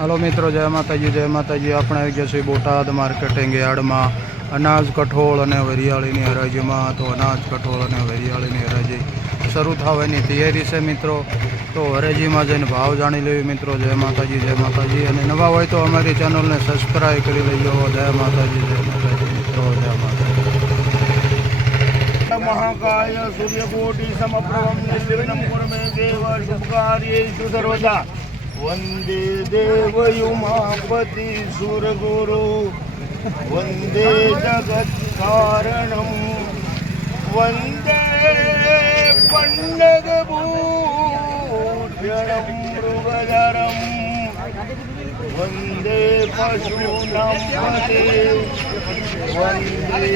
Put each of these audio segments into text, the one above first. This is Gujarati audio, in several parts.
હલો મિત્રો, જય માતાજી જય માતાજી. આપણે આવી ગયા છીએ બોટાદ માર્કેટિંગ યાર્ડમાં. અનાજ કઠોળ અને વરિયાળીની હરાજીમાં. તો અનાજ કઠોળ અને વરિયાળીની હરાજી શરૂ થવાની તૈયારી છે મિત્રો. તો હરાજીમાં જઈને ભાવ જાણી લેવી મિત્રો. જય માતાજી જય માતાજી. અને નવા હોય તો અમારી ચેનલને સબસ્ક્રાઈબ કરી લેજો. જય માતાજી જય માતાજી મિત્રો, જય માતાજી. મહાકાય સૂર્યકોટી સમપ્રભમ નિર્વિઘ્નમ કુરમે દેવ શુભ કાર્યે वन्दे देवयुमापति सुरगुरु वन्दे जगत्कारणं वन्दे पण्डगभूषणं मृगधरम् वन्दे पशूनां पते वन्दे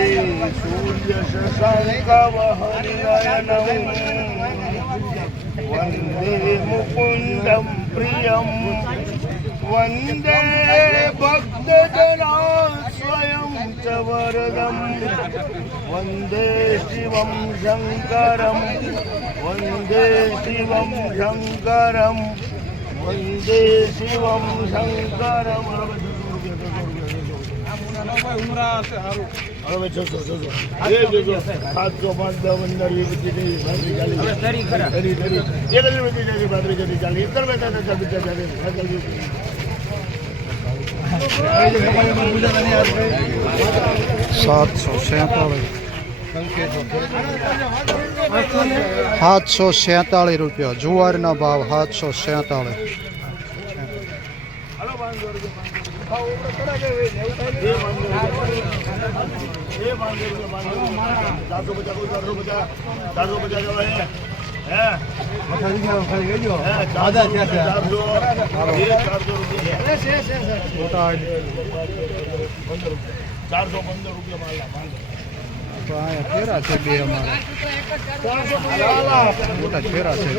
सूर्यशशाङ्कवहरिनयनम् પ્રિયમ વંદે ભક્તજના સ્વયં ચ વરદમ વંદે શિવમ શંકરમ વંદે શિવમ શંકરમ વંદે શિવમ શંકરમ હવે જોજો જોજો. એ જોજો. સાતસો પાંચ દસ પંદર વીસ પચીસ ત્રીસ ચાલીસ. ધરી ધરી એકત્રીસ બધી ચાલીસ પાંત્રીસ ચાલીસ ચાલીસ. એકર બેઠા હતા ચાલીસ ચાલીસ ચાલીસ. સાતસો સેતાળીસ. સાતસો સેતાળીસ રૂપિયા. જુવારના ભાવ સાતસો સેતાળીસ હાલો પાંચસો રૂપિયા એ પાંચસો રૂપિયા ચારસો પચાસ ચારસો પચાસ ચારસો પચાસ જવાય ચારસો પંદર રૂપિયા માલ ફેરા છે બે અમારા મોટા ફેરા છે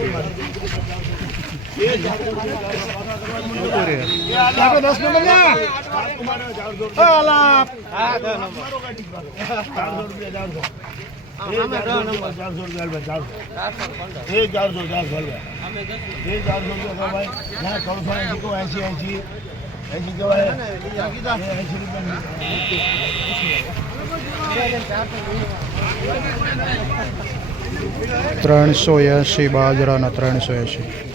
ત્રણસો એંસી બાજરાના ત્રણસો એંસી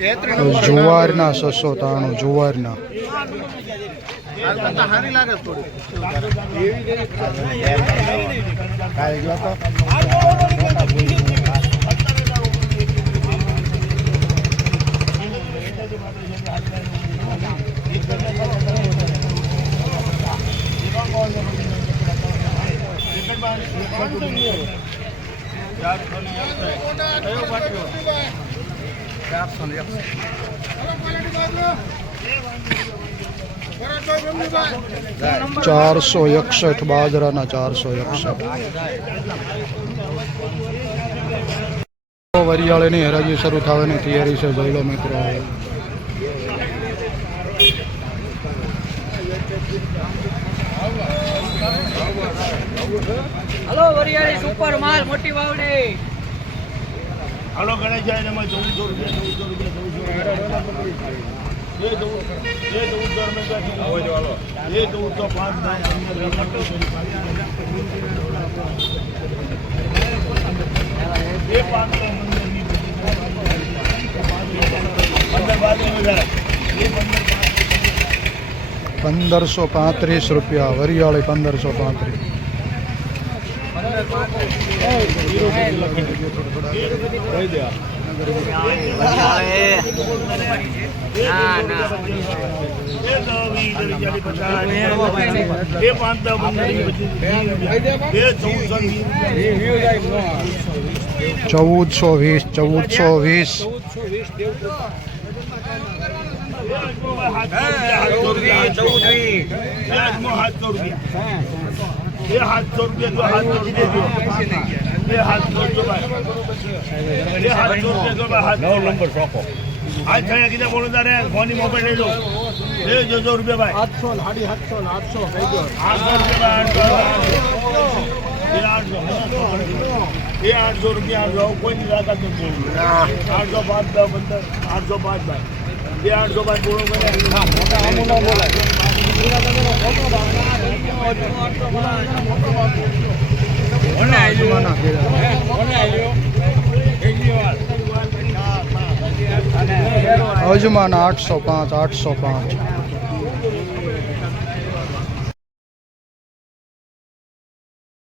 એ છસો ત્રાણું એ છસો ત્રાણું છસો ત્રાણું જુવારના છસો ચારસો એકસઠ બાજરાના ચારસો એકસઠ. વરિયાળીની હરાજી શરૂ થવાની તૈયારી છે, જોઈ લો મિત્રો. હલો વરિયાળી સુપર માલ મોટી વાવડી. હાલો ગણેશ જાય એમાં ચૌદસો રૂપિયા ચૌદસો રૂપિયા ચૌદસો રૂપિયા. એ ચૌદસો પાંચ એ પાંચસો પંદર બાર વધારે એ પંદર પંદરસો પાંત્રીસ રૂપિયા વરિયાળી પંદરસો પાંત્રીસ. પચાસ પાંચ ચૌદસો વીસ. ચૌદસો વીસ ચૌદ રૂપિયા બે સાતસો રૂપિયા સાતસો રૂપિયા બે સાતસો રૂપિયા બે સાતસો રૂપિયા નવ નંબર ચોકો આજ થયા કીધા બોલો તારે ફોની મોબાઈલ લઈ લો બે જોજો રૂપિયા ભાઈ આઠસો સાડી સાતસો આઠસો આઠસો રૂપિયા ભાઈ આઠસો બે આઠસો રૂપિયા આઠસો કોઈની તાકાત નથી આઠસો પાંચ દસ પંદર આઠસો પાંચ ભાઈ બે આઠસો પાંચ પૂરો કરે અજમાન આઠસો પાંચ આઠસો પાંચ.